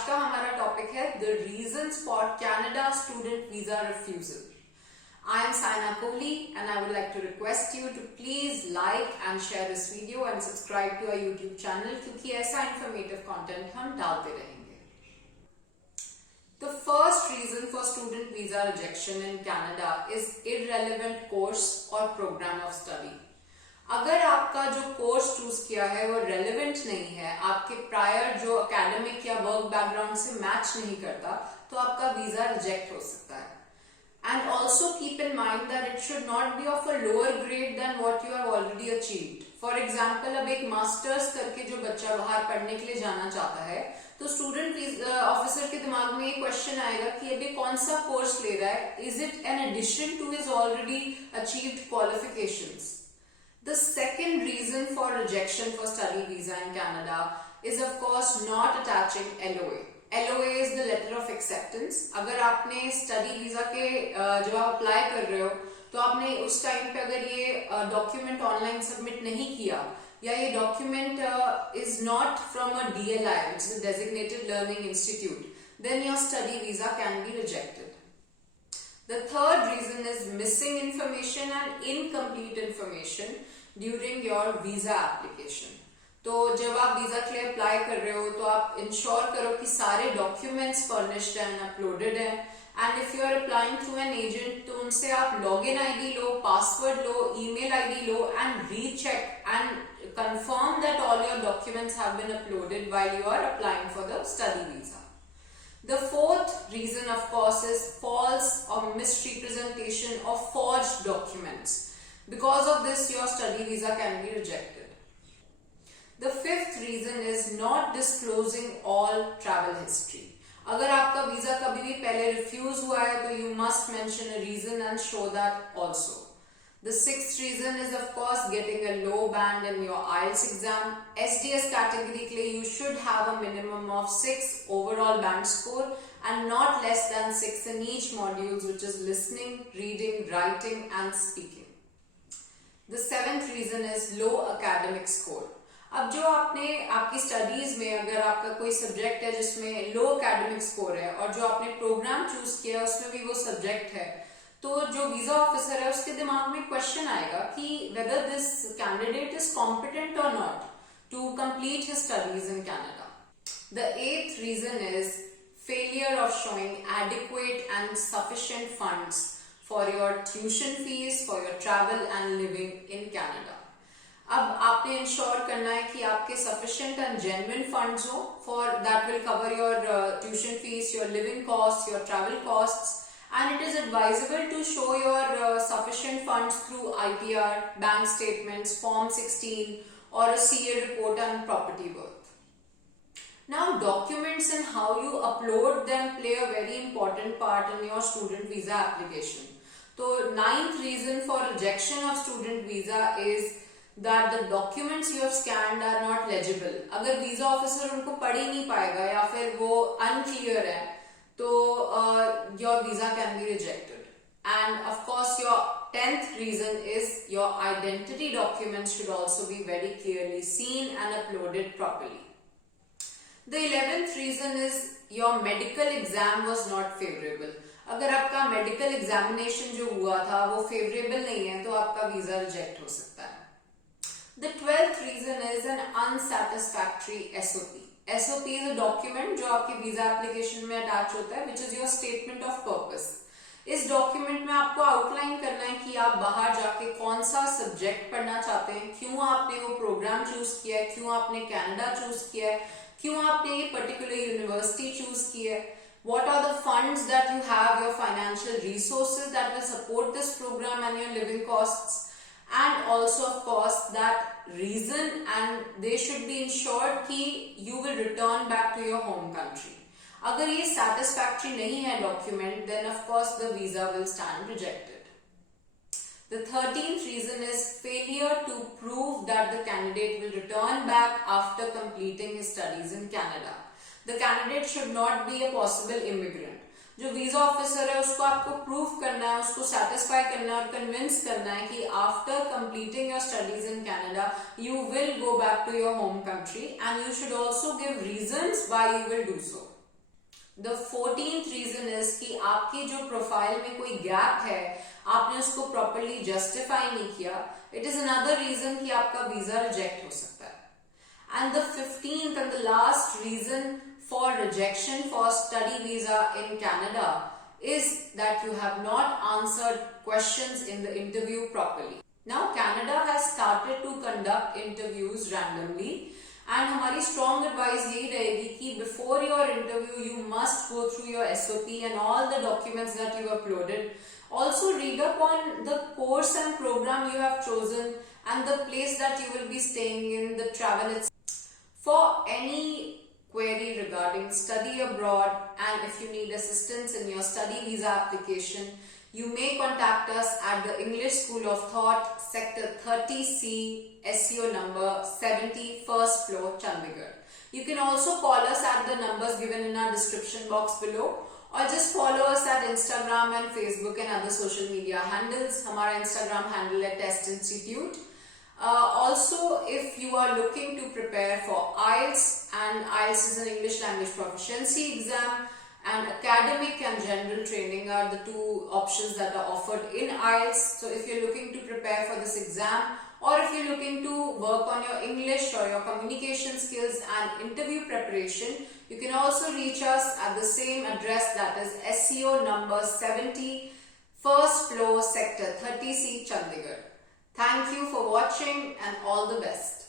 आज का हमारा टॉपिक है the reasons for Canada student visa refusal. I am Saina Kohli and I would like to request you to please like and share this video and subscribe to our YouTube channel क्योंकि ऐसा informative content हम डालते रहेंगे. The first reason for student visa rejection in Canada is irrelevant course or program of study. अगर आपका जो course choose किया है वो रेलेवेंट नहीं है, आपके प्रायर जो एकेडमिक या वर्क बैकग्राउंड से मैच नहीं करता, तो आपका वीजा रिजेक्ट हो सकता है. And also keep in mind that it should not be of a lower grade than what you have already achieved. For example, अब एक मास्टर्स करके जो बच्चा बाहर पढ़ने के लिए जाना चाहता है, तो स्टूडेंट ऑफिसर के दिमाग में ये क्वेश्चन आएगा कि अभी कौन सा कोर्स ले रहा है, is it an addition to his already achieved qualifications. The second reason for rejection for study visa in Canada is of course not attaching LOA. LOA is the letter of acceptance. अगर आपने study visa के जब आप apply कर रहे हो तो आपने उस टाइम पे अगर ये डॉक्यूमेंट ऑनलाइन सबमिट नहीं किया या ये document is not from a DLI, which is a designated learning institute, then your study visa can be rejected. The third reason is missing information and incomplete information during your visa application. तो जब आप visa के लिए apply कर रहे हो तो आप इंश्योर करो कि सारे डॉक्यूमेंट्स फर्निश्ड एंड अपलोडेड हैं. And if you are applying through an agent तो उनसे आप लॉगिन आईडी लो, पासवर्ड लो, ईमेल आईडी लो and recheck and confirm that all your documents have been uploaded while you are applying for the study visa. The fourth reason, of course, is false or misrepresentation of forged documents. Because of this, your study visa can be rejected. The fifth reason is not disclosing all travel history. अगर आपका visa कभी भी पहले refuse हुआ है तो you must mention a reason and show that also. The sixth reason is of course getting a low band in your IELTS exam. SDS category के लिए you should have a minimum of 6 overall band score and not less than 6 in each modules, which is listening, reading, writing and speaking. The seventh reason is low academic score. अब जो आपकी studies में अगर आपका कोई subject है जिसमें लो academic score है और जो आपने प्रोग्राम चूज किया है उसमें भी वो सब्जेक्ट है, तो जो वीजा ऑफिसर है उसके दिमाग में क्वेश्चन आएगा कि whether this candidate is competent or not to complete his studies in Canada. The eighth reason is failure of showing adequate and sufficient funds for your tuition fees, for your travel and living in Canada. अब आपने ensure करना है कि आपके sufficient and genuine funds हो for that will cover your tuition fees, your living costs, your travel costs. And it is advisable to show your sufficient funds through ITR, bank statements, Form 16 or a CA report on property worth. Now documents and how you upload them play a very important part in your student visa application. So ninth reason for rejection of student visa is that the documents you have scanned are not legible. अगर visa officer उनको पढ़ ही नहीं पाएगा या फिर वो unclear है तो your visa can be rejected. And of course your 10th reason is your identity documents should also be very clearly seen and uploaded properly. The 11th reason is your medical exam was not favorable. अगर आपका medical examination जो हुआ था वो favorable नहीं है तो आपका visa reject हो सकता है. The 12th reason is an unsatisfactory SOP. SOP is a document जो आपके वीजा एप्लीकेशन में अटैच होता है, which is your statement of purpose. इस डॉक्यूमेंट में आपको आउटलाइन करना है कि आप बाहर जाके कौन सा सब्जेक्ट पढ़ना चाहते हैं, क्यों आपने वो प्रोग्राम चूज किया है, क्यों आपने कनाडा चूज किया है, क्यों आपने ये पर्टिकुलर यूनिवर्सिटी चूज की है, what are the funds that you have, your financial resources that will support this program and your living costs. And also of course that reason, and they should be ensured कि you will return back to your home country. अगर ये satisfactory नहीं है document, then of course the visa will stand rejected. The 13th reason is failure to prove that the candidate will return back after completing his studies in Canada. The candidate should not be a possible immigrant. जो visa officer है उसको आपको proof करना है, उसको satisfy करना है और कन्विंस करना है कि after completing your studies in Canada you will go back to your home country and you should also give reasons why you will do so. The 14th reason is कि आपकी जो profile में कोई gap है, आपने उसको properly justify नहीं किया. इट इज अनदर रीजन कि आपका वीजा रिजेक्ट हो सकता है. And the 15th and the last reason for rejection for study visa in Canada is that you have not answered questions in the interview properly. Now Canada has started to conduct interviews randomly and हमारी strong advice यही रहेगी कि before your interview you must go through your SOP and all the documents that you uploaded. Also read up on the course and program you have chosen and the place that you will be staying in, the travel itself. For any query regarding study abroad and if you need assistance in your study visa application, you may contact us at the English School of Thought, Sector 30C, SEO number 70, first floor, Chandigarh. You can also call us at the numbers given in our description box below or just follow us at Instagram and Facebook and other social media handles. Hamara Instagram handle है Test Institute. Also, if you are looking to prepare for IELTS, and IELTS is an English language proficiency exam, and academic and general training are the two options that are offered in IELTS. So if you're looking to prepare for this exam, or if you're looking to work on your English or your communication skills and interview preparation, you can also reach us at the same address, that is SEO number 70, first floor, Sector 30C, Chandigarh. Thank you for watching and all the best.